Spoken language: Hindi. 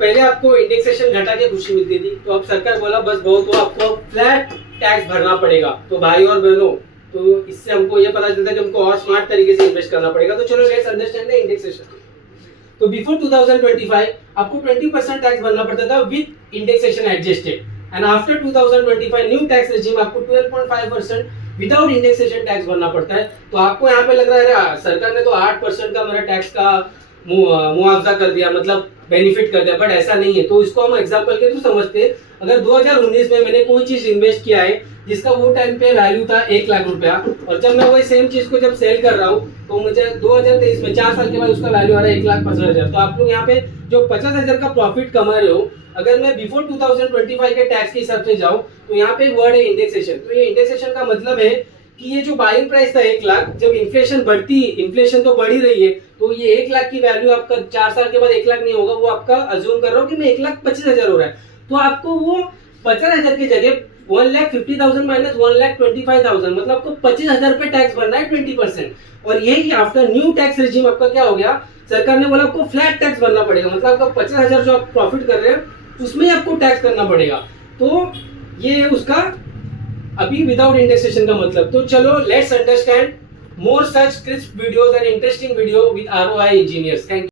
पहले आपको इंडेक्सेशन घटा के खुशी मिलती थी, तो अब सरकार बोला बस बहुत हुआ, आपको फ्लैट टैक्स भरना पड़ेगा। तो भाई और बहनों, तो इससे हमको ये पता चलता है कि हमको और स्मार्ट तरीके से इन्वेस्ट करना पड़ेगा। तो चलो लेट्स अंडरस्टैंड द इंडेक्सेशन। तो बिफोर 2025 आपको 20% टैक्स भरना पड़ता था with indexation adjusted, and after 2025 new tax regime आपको 12.5% विदाउट इंडेक्सेशन टैक्स भरना पड़ता है। तो आपको यहाँ पे लग रहा है अरे सरकार ने तो 8% का मेरा टैक्स का मुआवजा कर दिया, मतलब बेनिफिट कर दिया, बट ऐसा नहीं है। तो इसको हम एग्जांपल के थ्रू समझते हैं। अगर 2019 में मैंने कोई चीज इन्वेस्ट किया है जिसका वो टाइम पे वैल्यू था 1 लाख रुपया, और जब मैं वही सेम चीज को जब सेल कर रहा हूँ तो मुझे 2023 में 4 साल के बाद उसका वैल्यू आ रहा है 1,50,000। तो आप लोग यहाँ पे जो 50,000 का प्रॉफिट कमा रहे हो, अगर मैं बिफोर 2025 के टैक्स के हिसाब से जाऊँ तो यहाँ पे वर्ड है इंडेक्सेशन। तो ये इंडेक्सेशन का मतलब है कि ये जो बाइंग प्राइस था 1 लाख, जब इन्फ्लेशन बढ़ती, इन्फ्लेशन तो बढ़ ही रही है, तो ये 1 लाख की वैल्यू आपका 4 साल के बाद 1 लाख नहीं होगा, वो आपका अज्यूम कर रहा हूँ कि मैं 1,25,000 हो रहा है। तो आपको वो 50,000 की जगह 1,50,000 माइनस 1,25,000, मतलब आपको 25,000 पे टैक्स भरना है 20%। और यही आफ्टर न्यू टैक्स रेजिम आपका क्या हो गया, सरकार ने बोला आपको फ्लैट टैक्स भरना पड़ेगा, मतलब आपका 50,000 जो आप प्रॉफिट कर रहे हैं उसमें आपको टैक्स करना पड़ेगा। तो ये उसका अभी विदाउट इंडेक्सेशन का मतलब। तो चलो let's understand more such crisp videos and interesting video with ROI engineers. Thank you.